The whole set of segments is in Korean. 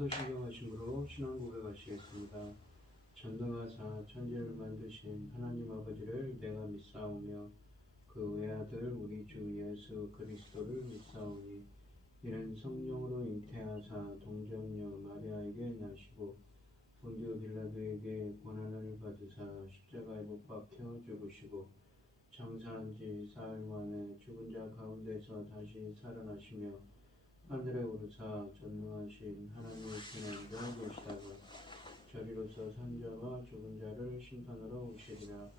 사도신경하심으로 신앙 고백하시겠습니다. 전능하사 천지를 만드신 하나님 아버지를 내가 믿사오며 그 외아들 우리 주 예수 그리스도를 믿사오니 이는 성령으로 잉태하사 동정녀 마리아에게 나시고 본디오 빌라도에게 고난을 받으사 십자가에 못 박혀 죽으시고 장사한 지 사흘 만에 죽은 자 가운데서 다시 살아나시며 하늘에 오르사 전능하신 하나님의 편에 계시다가 저리로서 산자와 죽은 자를 심판하러 오시리라.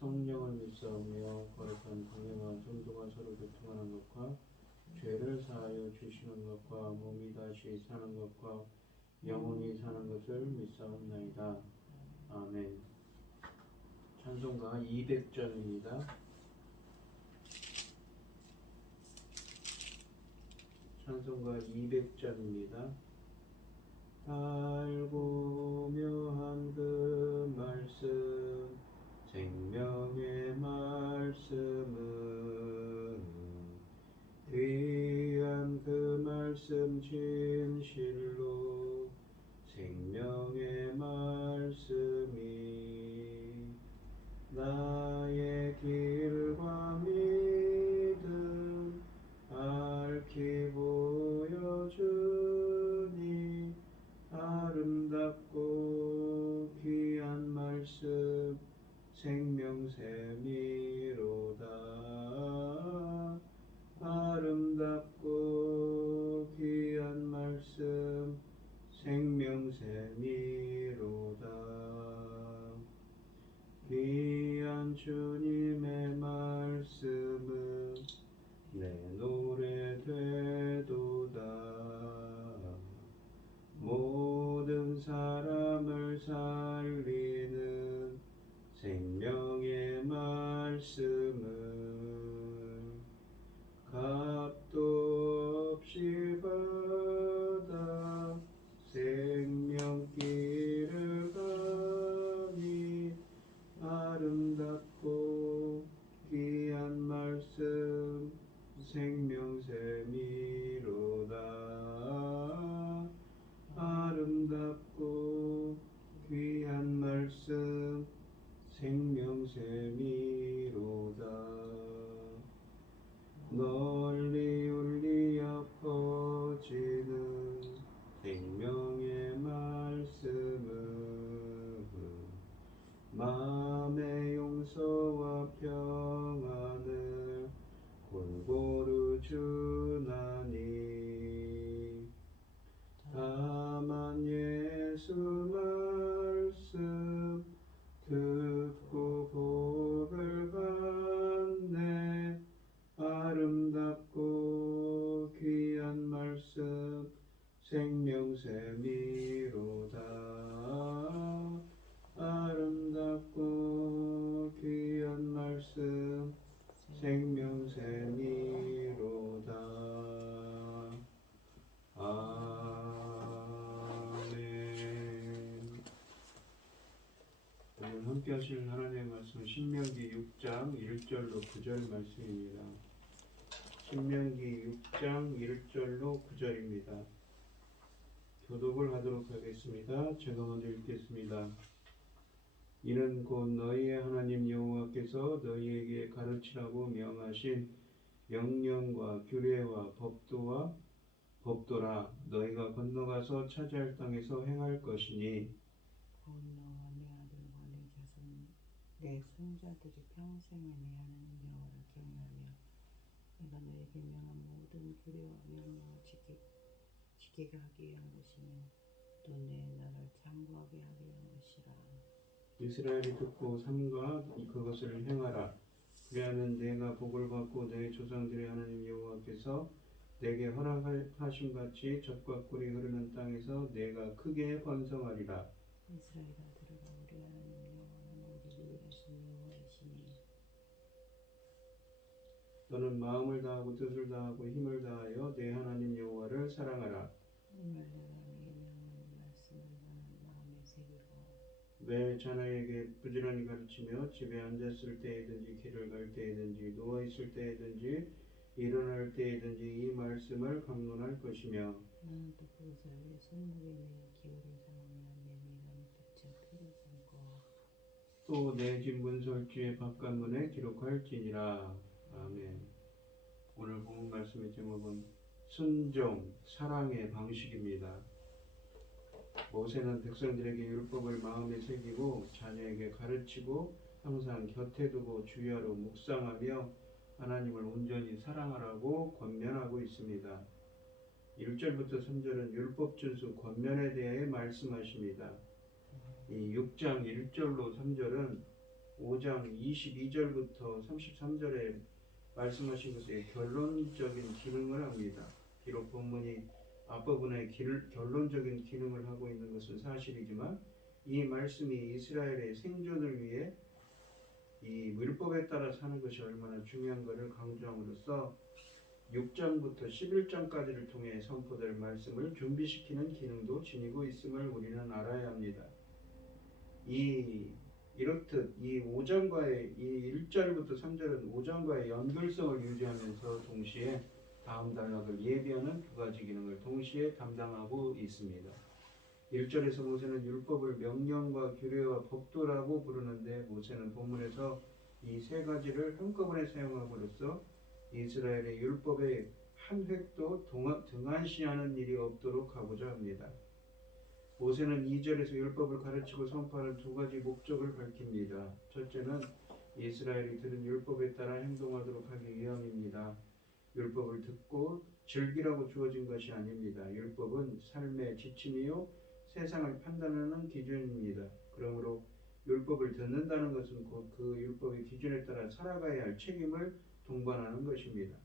성령을 믿사오며 거룩한 공예와 성도가 서로 교통하는 것과 죄를 사하여 주시는 것과 몸이 다시 사는 것과 영원히 사는 것을 믿사옵나이다. 아멘. 찬송가 200절입니다. 찬송가 200절입니다. 달고 묘한 그 말씀 생명의 말씀은 귀한 그 말씀 진실로 생명의 말씀이 나의 길과 믿음 밝히 보여주니 아름답고 귀한 말씀 생명샘이로다. 아름답고 귀한 말씀 생명샘이로다. 귀한 주님의 말씀은 내 노래 되도다. 모든 사람을 살리는 생명의 말씀을 값도 없이 받아 생명길을 가니 아름답고 귀한 말씀 생명샘이로다. 아름답고 귀한 말씀 생명샘이로다. 널리 울리어 퍼지는 생명의 말씀은 마음의 용서와 평안을 골고루 주나니 다만 예수 말씀 듣고 복을 받네. 아름답고 귀한 말씀 생명샘이로다. 아름답고 귀한 말씀 생명샘이로다. 아멘. 오늘 함께 하실 하나님의 말씀 신명기 6장 1절로 9절 말씀입니다. 신명기 6장 1절로 9절입니다. 교독을 하도록 하겠습니다. 제가 먼저 읽겠습니다. 이는 곧 너희의 하나님 여호와께서 너희에게 가르치라고 명하신 명령과 규례와 법도라. 너희가 건너가서 차지할 땅에서 행할 것이니 곧 너와 내 아들과 내 자손 내 손자들이 평생에 내 하나님 여호와를 경외하며 내가 너에게 명한 모든 규례와 명령을 지키게 하기 위한 것이며 또 내 나라를 장구하게 하기 위한 것이라. 이스라엘이 듣고 삼가 그것을 행하라. 그리하면 내가 복을 받고 내 조상들의 하나님 여호와께서 내게 허락하신 같이 젖과 꿀이 흐르는 땅에서 내가 크게 번성하리라. 이스라엘아 들으라. 우리 하나님 여호와는 오직 유일하신 여호와이시니 너는 마음을 다하고 뜻을 다하고 힘을 다하여 내 하나님 여호와를 사랑하라. 오늘 내가 네게 명하는 말씀을 너는 마음에 새기고 매 자녀에게 부지런히 가르치며 집에 앉았을 때에든지 길을 갈 때에든지 누워 있을 때에든지 일어날 때에든지 이 말씀을 강론할 것이며 나는 또 그 자리에 손목에 내 기울인 상황이나 내 미간에 붙여 피를 삼고 또 내 집 문설주의 바깥문에 기록할지니라. 아멘. 오늘 본문 말씀의 제목은 순종, 사랑의 방식입니다. 모세는 백성들에게 율법을 마음에 새기고 자녀에게 가르치고 항상 곁에 두고 주야로 묵상하며 하나님을 온전히 사랑하라고 권면하고 있습니다. 1절부터 3절은 율법 준수 권면에 대해 말씀하십니다. 이 6장 1절로 3절은 5장 22절부터 33절에 말씀하신 것의 결론적인 기능을 합니다. 비록 본문이 앞부분에 결론적인 기능을 하고 있는 것은 사실이지만 이 말씀이 이스라엘의 생존을 위해 이 율법에 따라 사는 것이 얼마나 중요한 것을 강조함으로써 6장부터 11장까지를 통해 선포될 말씀을 준비시키는 기능도 지니고 있음을 우리는 알아야 합니다. 이렇듯 이 5장과의 이 1절부터 3절은 5장과의 연결성을 유지하면서 동시에 다음 단락을 예비하는 두 가지 기능을 동시에 담당하고 있습니다. 1절에서 모세는 율법을 명령과 규례와 법도라고 부르는데 모세는 본문에서 이 세 가지를 한꺼번에 사용함으로써 이스라엘의 율법의 한 획도 등한시하는 일이 없도록 하고자 합니다. 모세는 2절에서 율법을 가르치고 선포하는 두 가지 목적을 밝힙니다. 첫째는 이스라엘이 들은 율법에 따라 행동하도록 하기 위함입니다. 율법을 듣고 즐기라고 주어진 것이 아닙니다. 율법은 삶의 지침이요 세상을 판단하는 기준입니다. 그러므로 율법을 듣는다는 것은 곧 그 율법의 기준에 따라 살아가야 할 책임을 동반하는 것입니다.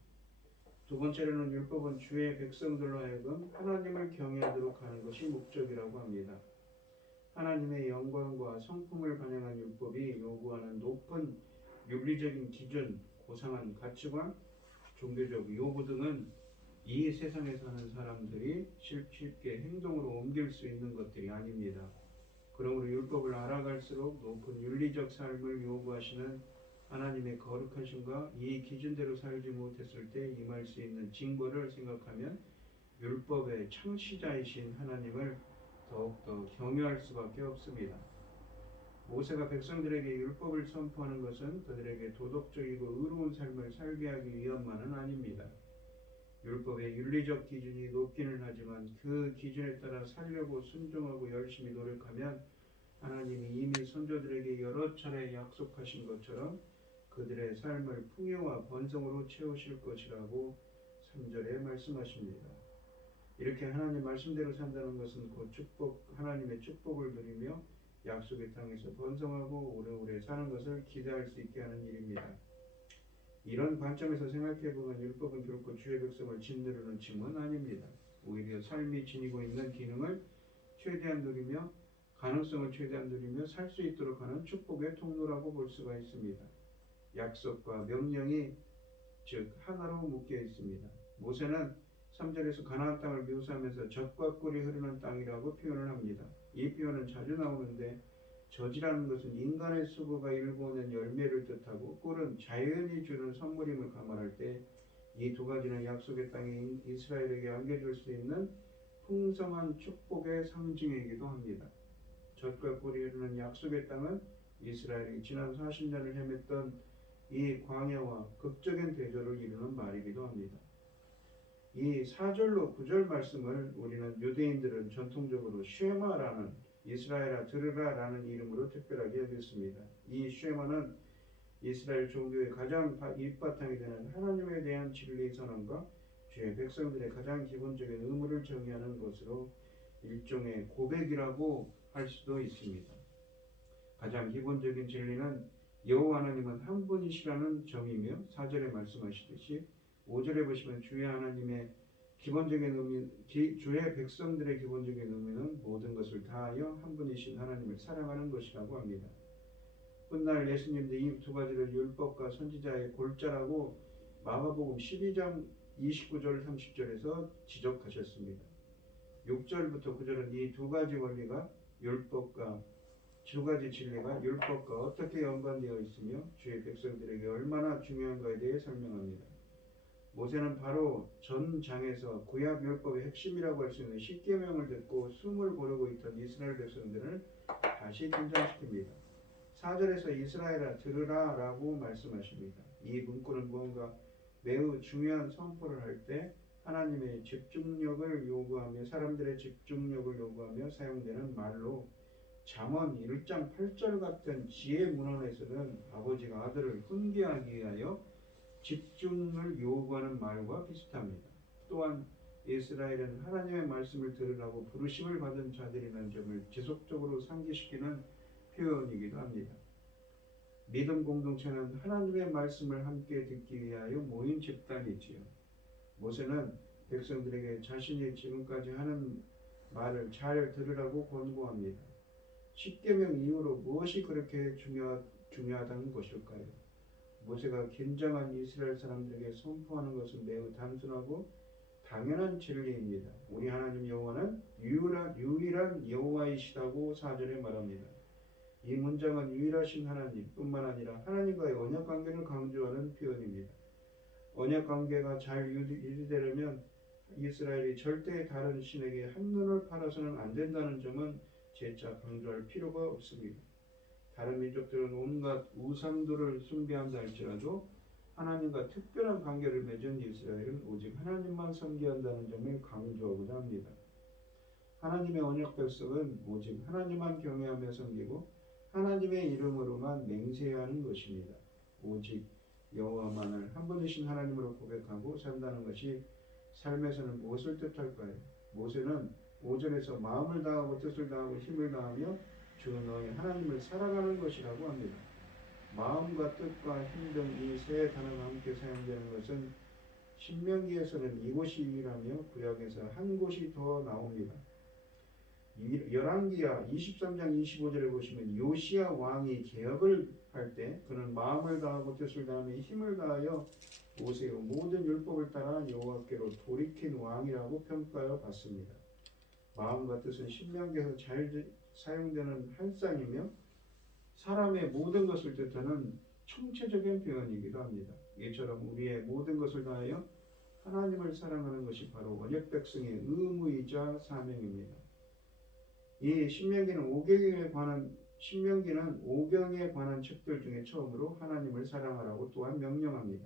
두 번째로는 율법은 주의 백성들로 하여금 하나님을 경외하도록 하는 것이 목적이라고 합니다. 하나님의 영광과 성품을 반영한 율법이 요구하는 높은 윤리적인 기준, 고상한 가치관, 종교적 요구 등은 이 세상에 사는 사람들이 쉽게 행동으로 옮길 수 있는 것들이 아닙니다. 그러므로 율법을 알아갈수록 높은 윤리적 삶을 요구하시는 하나님의 거룩하심과 이 기준대로 살지 못했을 때 임할 수 있는 징벌을 생각하면 율법의 창시자이신 하나님을 더욱더 경외할 수밖에 없습니다. 모세가 백성들에게 율법을 선포하는 것은 그들에게 도덕적이고 의로운 삶을 살게 하기 위함만은 아닙니다. 율법의 윤리적 기준이 높기는 하지만 그 기준에 따라 살려고 순종하고 열심히 노력하면 하나님이 이미 선조들에게 여러 차례 약속하신 것처럼 그들의 삶을 풍요와 번성으로 채우실 것이라고 3절에 말씀하십니다. 이렇게 하나님 말씀대로 산다는 것은 곧 하나님의 축복을 누리며 약속의 땅에서 번성하고 오래오래 사는 것을 기대할 수 있게 하는 일입니다. 이런 관점에서 생각해보면 율법은 결코 주의 백성을 짓누르는 징은 아닙니다. 오히려 삶이 지니고 있는 기능을 최대한 누리며 가능성을 최대한 누리며 살 수 있도록 하는 축복의 통로라고 볼 수가 있습니다. 약속과 명령이 즉 하나로 묶여 있습니다. 모세는 3절에서 가나안 땅을 묘사하면서 젖과 꿀이 흐르는 땅이라고 표현을 합니다. 이 표현은 자주 나오는데 젖이라는 것은 인간의 수고가 일궈낸 열매를 뜻하고 꿀은 자연이 주는 선물임을 감안할 때 이 두 가지는 약속의 땅에 이스라엘에게 안겨줄 수 있는 풍성한 축복의 상징이기도 합니다. 젖과 꿀이 흐르는 약속의 땅은 이스라엘이 지난 40년을 헤맸던 이 광야와 극적인 대조를 이루는 말이기도 합니다. 이 4절로 9절 말씀을 우리는 유대인들은 전통적으로 쉐마라는 이스라엘아 들으라라는 이름으로 특별하게 여겼습니다. 이 쉐마는 이스라엘 종교의 가장 밑바탕이 되는 하나님에 대한 진리 선언과 주의 백성들의 가장 기본적인 의무를 정의하는 것으로 일종의 고백이라고 할 수도 있습니다. 가장 기본적인 진리는 여호와 하나님은 한 분이시라는 점이며 4절에 말씀하시듯이 5절에 보시면 주의 하나님의 기본적인 의미, 주의 백성들의 기본적인 의미는 모든 것을 다하여 한 분이신 하나님을 사랑하는 것이라고 합니다. 훗날 예수님도 이 두 가지를 율법과 선지자의 골자라고 마가복음 12장 29절 30절에서 지적하셨습니다. 6절부터 9절은 이 두 가지 원리가 두 가지 진리가 율법과 어떻게 연관되어 있으며 주의 백성들에게 얼마나 중요한가에 대해 설명합니다. 모세는 바로 전 장에서 구약 율법의 핵심이라고 할 수 있는 십계명을 듣고 숨을 고르고 있던 이스라엘 백성들을 다시 등장시킵니다. 4절에서 이스라엘아 들으라 라고 말씀하십니다. 이 문구는 무언가 매우 중요한 선포를 할 때 하나님의 집중력을 요구하며 사람들의 집중력을 요구하며 사용되는 말로 잠언 1장 8절 같은 지혜 문헌에서는 아버지가 아들을 훈계하기 위하여 집중을 요구하는 말과 비슷합니다. 또한 이스라엘은 하나님의 말씀을 들으라고 부르심을 받은 자들이라는 점을 지속적으로 상기시키는 표현이기도 합니다. 믿음 공동체는 하나님의 말씀을 함께 듣기 위하여 모인 집단이지요. 모세는 백성들에게 자신이 지금까지 하는 말을 잘 들으라고 권고합니다. 십계명 이후로 무엇이 그렇게 중요하다는 것일까요? 모세가 긴장한 이스라엘 사람들에게 선포하는 것은 매우 단순하고 당연한 진리입니다. 우리 하나님 여호와는 유일한 여호와이시다고 4절에 말합니다. 이 문장은 유일하신 하나님뿐만 아니라 하나님과의 언약 관계를 강조하는 표현입니다. 언약 관계가 잘 유지되려면 이스라엘이 절대 다른 신에게 한눈을 팔아서는 안 된다는 점은 재차 강조할 필요가 없습니다. 다른 민족들은 온갖 우상들을 숭배한다 할지라도 하나님과 특별한 관계를 맺은 이스라엘은 오직 하나님만 섬기한다는 점을 강조하고자 합니다. 하나님의 언약 백성은 오직 하나님만 경외하며 섬기고 하나님의 이름으로만 맹세해야 하는 것입니다. 오직 여호와만을 한 분이신 하나님으로 고백하고 산다는 것이 삶에서는 무엇을 뜻할까요? 모세는 5절에서 마음을 다하고 뜻을 다하고 힘을 다하며 주 너희 하나님을 사랑하는 것이라고 합니다. 마음과 뜻과 힘 등 이 세 단어가 함께 사용되는 것은 신명기에서는 이곳이 유일하며 구약에서 한 곳이 더 나옵니다. 열왕기야 23장 25절에 보시면 요시야 왕이 개혁을 할 때 그는 마음을 다하고 뜻을 다하며 힘을 다하여 모세의 모든 율법을 따라 여호와께로 돌이킨 왕이라고 평가하여 봤습니다. 마음과 뜻은 신명기에서 잘 사용되는 한 쌍이며 사람의 모든 것을 뜻하는 총체적인 표현이기도 합니다. 이처럼 우리의 모든 것을 다하여 하나님을 사랑하는 것이 바로 언약 백성의 의무이자 사명입니다. 이 신명기는 오경에 관한 책들 중에 처음으로 하나님을 사랑하라고 또한 명령합니다.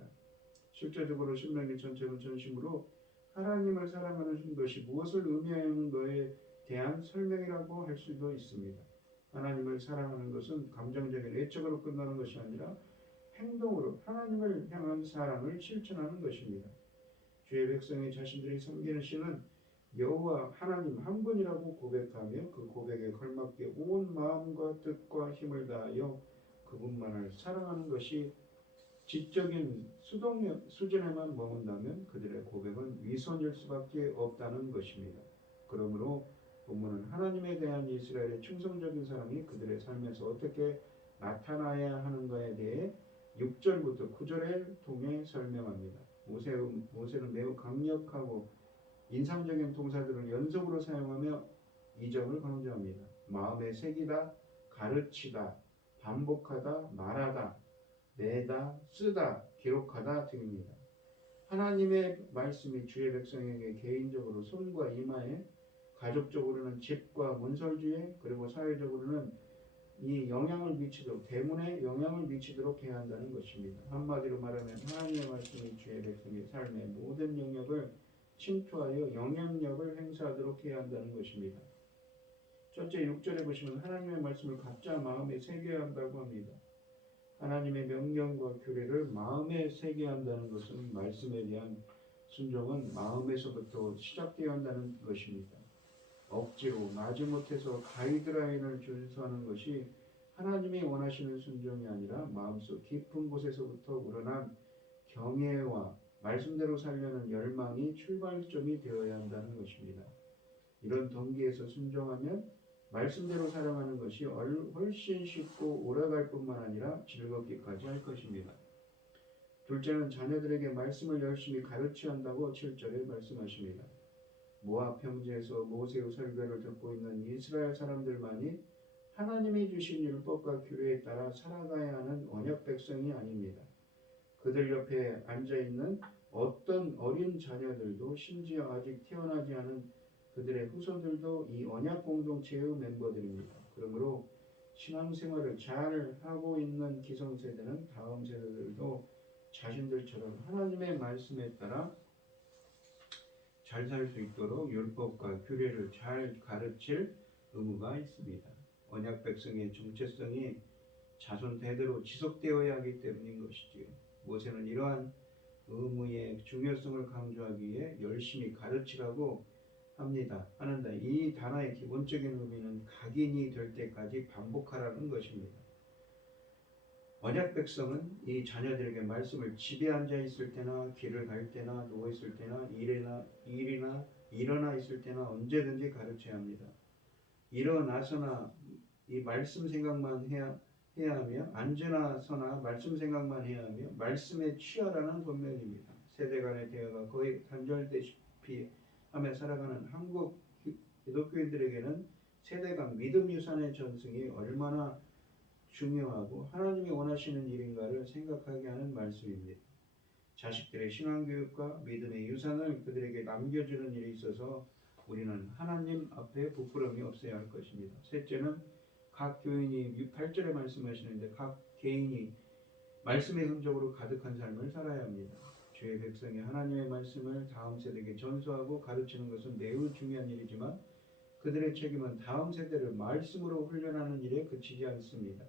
실제적으로 신명기 전체는 전심으로 하나님을 사랑하는 것이 무엇을 의미하는 것에 대한 설명이라고 할 수도 있습니다. 하나님을 사랑하는 것은 감정적인 애착으로 끝나는 것이 아니라 행동으로 하나님을 향한 사랑을 실천하는 것입니다. 주의 백성이 자신들이 섬기는 신은 여호와 하나님 한 분이라고 고백하며 그 고백에 걸맞게 온 마음과 뜻과 힘을 다하여 그분만을 사랑하는 것이 지적인 수준에만 머문다면 그들의 고백은 위선일 수밖에 없다는 것입니다. 그러므로 본문은 하나님에 대한 이스라엘의 충성적인 사랑이 그들의 삶에서 어떻게 나타나야 하는가에 대해 6절부터 9절을 통해 설명합니다. 모세는 매우 강력하고 인상적인 동사들을 연속으로 사용하며 이 점을 강조합니다. 마음에 새기다, 가르치다, 반복하다, 말하다, 내다, 쓰다, 기록하다 등입니다. 하나님의 말씀이 주의 백성에게 개인적으로 손과 이마에, 가족적으로는 집과 문설주에, 그리고 사회적으로는 이 영향을 미치도록, 대문에 영향을 미치도록 해야 한다는 것입니다. 한마디로 말하면 하나님의 말씀이 주의 백성의 삶의 모든 영역을 침투하여 영향력을 행사하도록 해야 한다는 것입니다. 첫째 6절에 보시면 하나님의 말씀을 각자 마음에 새겨야 한다고 합니다. 하나님의 명령과 규례를 마음에 새겨야 한다는 것은 말씀에 대한 순종은 마음에서부터 시작되어야 한다는 것입니다. 억지로 마지못해서 가이드라인을 준수하는 것이 하나님이 원하시는 순종이 아니라 마음속 깊은 곳에서부터 우러난 경외와 말씀대로 살려는 열망이 출발점이 되어야 한다는 것입니다. 이런 동기에서 순종하면 말씀대로 살아가는 것이 훨씬 쉽고 오래갈 뿐만 아니라 즐겁기까지 할 것입니다. 둘째는 자녀들에게 말씀을 열심히 가르쳐야 한다고 7절에 말씀하십니다. 모압 평지에서 모세의 설교를 듣고 있는 이스라엘 사람들만이 하나님이 주신 율법과 규례에 따라 살아가야 하는 언약 백성이 아닙니다. 그들 옆에 앉아있는 어떤 어린 자녀들도 심지어 아직 태어나지 않은 그들의 후손들도 이 언약 공동체의 멤버들입니다. 그러므로 신앙생활을 잘 하고 있는 기성세대는 다음 세대들도 자신들처럼 하나님의 말씀에 따라 잘 살 수 있도록 율법과 규례를 잘 가르칠 의무가 있습니다. 언약 백성의 정체성이 자손 대대로 지속되어야 하기 때문인 것이지요. 모세는 이러한 의무의 중요성을 강조하기 위해 열심히 가르치라고 하는데 이 단어의 기본적인 의미는 각인이 될 때까지 반복하라는 것입니다. 언약 백성은 이 자녀들에게 말씀을 집에 앉아 있을 때나 길을 갈 때나 누워 있을 때나 일이나 일어나 있을 때나 언제든지 가르쳐야 합니다. 일어나서나 이 말씀 생각만 해야 하며 앉으나서나 말씀 생각만 해야 하며 말씀에 취하라는 권면입니다. 세대 간의 대화가 거의 단절되시피 하며 살아가는 한국 기독교인들에게는 세대 간 믿음 유산의 전승이 얼마나 중요하고 하나님이 원하시는 일인가를 생각하게 하는 말씀입니다. 자식들의 신앙교육과 믿음의 유산을 그들에게 남겨주는 일에 있어서 우리는 하나님 앞에 부끄러움이 없어야 할 것입니다. 셋째는 각 교인이 8절에 말씀하시는데 각 개인이 말씀의 흔적으로 가득한 삶을 살아야 합니다. 주의 백성이 하나님의 말씀을 다음 세대에게 전수하고 가르치는 것은 매우 중요한 일이지만 그들의 책임은 다음 세대를 말씀으로 훈련하는 일에 그치지 않습니다.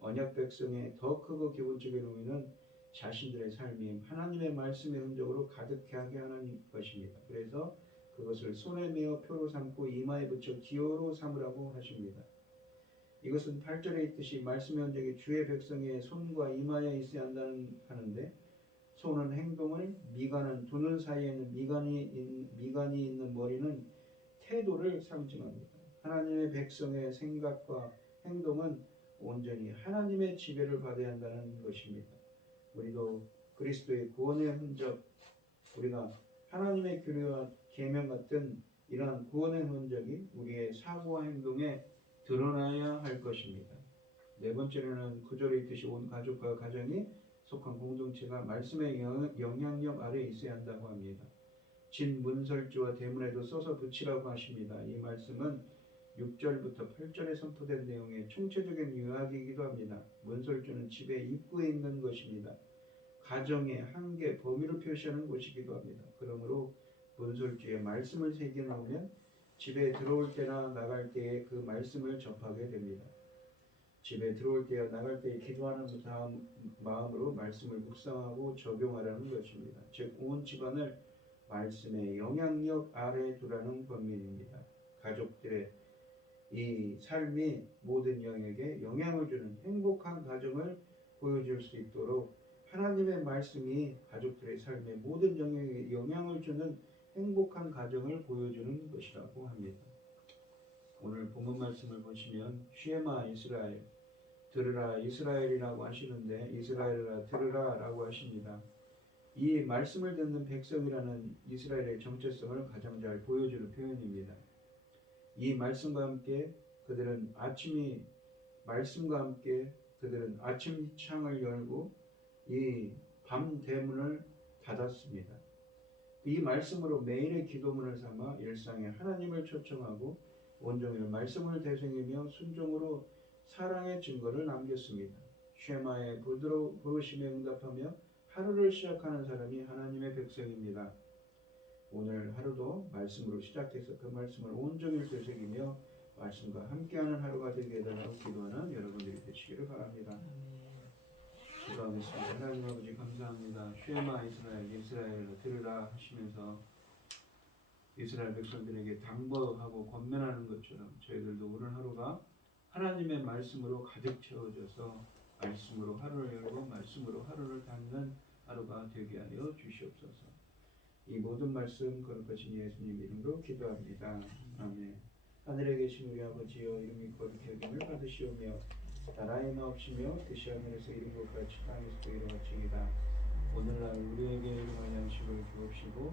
언약 백성의 더 크고 기본적인 의미는 자신들의 삶이 하나님의 말씀의 흔적으로 가득하게 하는 것입니다. 그래서 그것을 손에 메어 표로 삼고 이마에 붙여 기호로 삼으라고 하십니다. 이것은 8절에 있듯이 말씀의 흔적이 주의 백성의 손과 이마에 있어야 하는데 손은 행동을, 미간은 두 눈 사이에 있는 미간이 있는 머리는 태도를 상징합니다. 하나님의 백성의 생각과 행동은 온전히 하나님의 지배를 받아야 한다는 것입니다. 우리도 그리스도의 구원의 흔적, 우리가 하나님의 규례와 계명 같은 이러한 구원의 흔적이 우리의 사고와 행동에 드러나야 할 것입니다. 네 번째로는 9절에 있듯이 온 가족과 가정이 속한 공동체가 말씀의 영향력 아래에 있어야 한다고 합니다. 진문설주와 대문에도 써서 붙이라고 하십니다. 이 말씀은 6절부터 8절에 선포된 내용의 총체적인 요약이기도 합니다. 문설주는 집의 입구에 있는 것입니다. 가정의 한계, 범위를 표시하는 곳이기도 합니다. 그러므로 문설주에 말씀을 새겨놓으면 집에 들어올 때나 나갈 때에 그 말씀을 접하게 됩니다. 집에 들어올 때와 나갈 때에 기도하는 마음으로 말씀을 묵상하고 적용하라는 것입니다. 즉 온 집안을 말씀의 영향력 아래에 두라는 권면입니다. 가족들의 이 삶이 모든 영역에 영향을 주는 행복한 가정을 보여줄 수 있도록 하나님의 말씀이 가족들의 삶에 모든 영역에 영향을 주는 행복한 가정을 보여주는 것이라고 합니다. 오늘 본문 말씀을 보시면 쉐마 이스라엘, 들으라 이스라엘이라고 하시는데 이스라엘아 들으라 라고 하십니다. 이 말씀을 듣는 백성이라는 이스라엘의 정체성을 가장 잘 보여주는 표현입니다. 이 말씀과 함께 그들은 아침 창을 열고 이 밤 대문을 닫았습니다. 이 말씀으로 매일의 기도문을 삼아 일상에 하나님을 초청하고 온종일 말씀을 되새기며 순종으로 사랑의 증거를 남겼습니다. 쉐마의 부르심에 응답하며 하루를 시작하는 사람이 하나님의 백성입니다. 오늘 하루도 말씀으로 시작해서 그 말씀을 온종일 되새기며 말씀과 함께하는 하루가 되게 해달라고 기도하는 여러분들이 되시기를 바랍니다. 기도하겠습니다. 하나님 아버지 감사합니다. 쉐마 이스라엘 들으라 하시면서 이스라엘 백성들에게 당부하고 권면하는 것처럼 저희들도 오늘 하루가 하나님의 말씀으로 가득 채워져서 말씀으로 하루를 열고 말씀으로 하루를 닫는 하루가 되게 하여 주시옵소서. 이 모든 말씀 거룩하신 예수님 이름으로 기도합니다. 아멘. 하늘에 계신 우리 아버지여 이름이 거룩히 여김을 받으시오며 나라의 마옵시며 뜻이 하늘에서 이룬 것 같이 땅에서도 이루어지이다. 오늘날 우리에게 일용할 양식을 주옵시고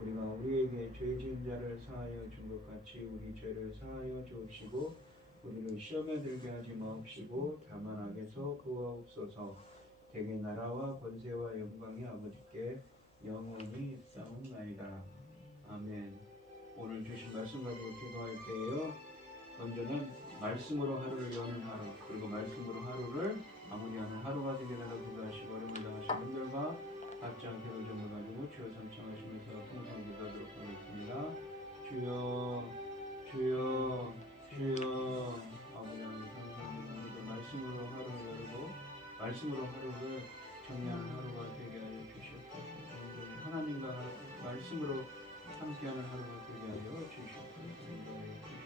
우리가 우리에게 죄 지은 자를 사하여 준 것 같이 우리 죄를 사하여 주옵시고 우리를 시험에 들게 하지 마옵시고 다만 악에서 구하옵소서. 대개 나라와 권세와 영광이 아버지께 영원히 있사옵나이다. 아멘. 오늘 주신 말씀 가지고 기도할게요. 먼저는 말씀으로 하루를 여는 하루, 그리고 말씀으로 하루를 마무리하는 하루가 되게 달라고 기도하시고, 어려움을 당하신 분들과 각자 한편을 점을 가지고 주여 삼창하시면서 통성 기도하도록 하겠습니다. 주여, 주여, 주여. 아버지 하나님 감사합니다. 오늘도 말씀으로 하루를 열고 말씀으로 하루를 정리하는 하루가 되게 하여 주시옵소서. 오늘도 하나님과 말씀으로 함께하는 하루가 되게 하여 주시옵소서.